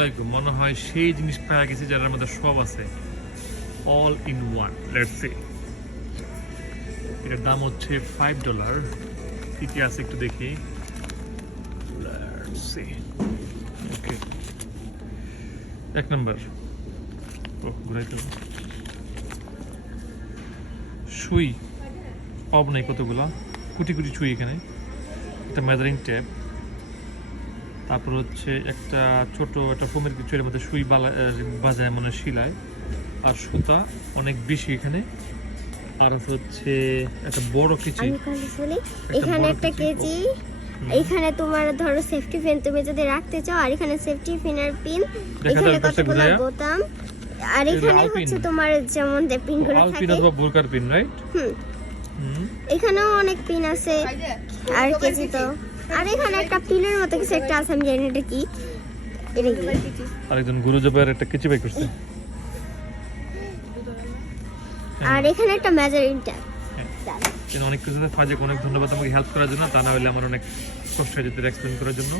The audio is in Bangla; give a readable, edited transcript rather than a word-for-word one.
আলাইকুম। মনে হয় সেই জিনিস পাওয়া গেছে যার মধ্যে সব আছে, all in one. Let's see. এটার দাম হচ্ছে $5। কি কি আছে একটু দেখি। Let's see. ওকে, 1 নম্বর। ঘুরাইতে হবে। সুই অব নেই, কতগুলা কুটি কুটি সুই এখানে। একটা মেজারিং টেপ, তারপর হচ্ছে একটা ছোট একটা ফোমের কিছু, এর মধ্যে সুই বাজায় মনে শিলায়, আর সুতা অনেক বেশি এখানে। আর হচ্ছে একটা বড় কেচি। এখানে একটা কেচি, এখানে তোমার ধরো সেফটি পিন তুমি যদি রাখতে চাও, আর এখানে সেফটি পিনের পিন, এখানে কতগুলো বোতাম, আর এখানে হচ্ছে তোমার যেমন যে পিনগুলো থাকে পিন অথবা বোরকার পিন, রাইট? এখানেও অনেক পিন আছে আর কেচি তো। আর এখানে একটা পিনের মতো কিছু একটা আছে, আমি জানি এটা কি। এটা কি? আরেকজন গুরু জবের একটা কেচি বাই করছে। আর এখানে একটা মেজারিং ট্যাপ। অনেক কিছুতে ফাজে অনেক ধন্যবাদ আমাকে হেল্প করার জন্য, তা না হলে আমার অনেক কষ্ট হয়ে যেত এক্সপ্লেন করার জন্য।